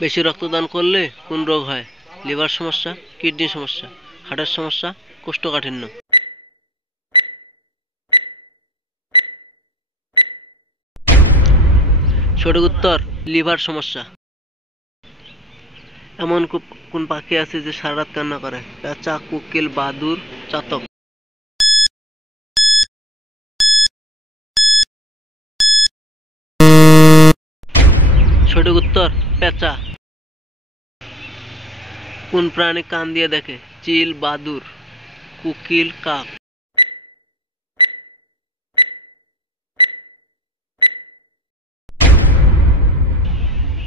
বেশি রক্তদান করলে কোন রোগ হয়? লিভার সমস্যা, কিডনি সমস্যা, হার্টের সমস্যা, কোষ্ঠকাঠিন্য। সঠিক উত্তর লিভার সমস্যা। এমন কোন পাখি আছে যে সারা রাত কান্না করে? পেঁচা, কোকিল, বাদুড়, চাতক। সঠিক উত্তর পেঁচা। কোন প্রাণী কান দিয়ে দেখে? চিল, বাদুড়, কোকিল, কাক।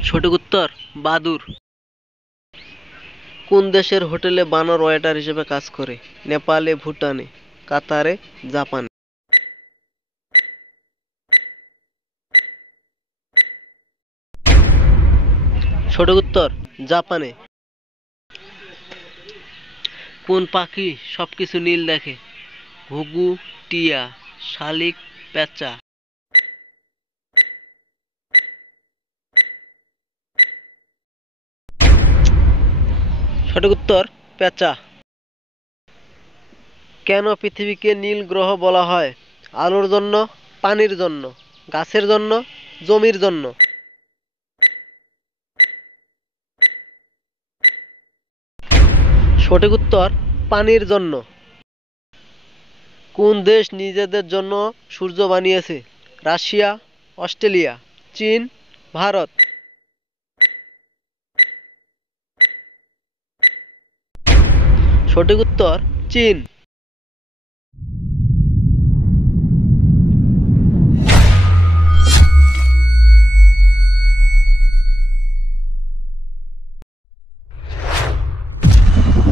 সঠিক উত্তর বাদুড়। কোন দেশের হোটেলে বানর ওয়েটার হিসেবে কাজ করে? নেপালে, ভুটানে, কাতারে, জাপানে। সঠিক উত্তর জাপানে। কোন পাখি সবকিছু নীল দেখে? ঘুঘু, টিয়া, শালিক, পেঁচা। সঠিক উত্তর পেঁচা। কেন পৃথিবীকে নীল গ্রহ বলা হয়? আলোর জন্য, পানির জন্য, গাছের জন্য, জমির জন্য। সঠিক উত্তর পানির জন্য। কোন দেশ নিজেদের জন্য সূর্য বানিয়েছে? রাশিয়া, অস্ট্রেলিয়া, চীন, ভারত। সঠিক উত্তর চীন।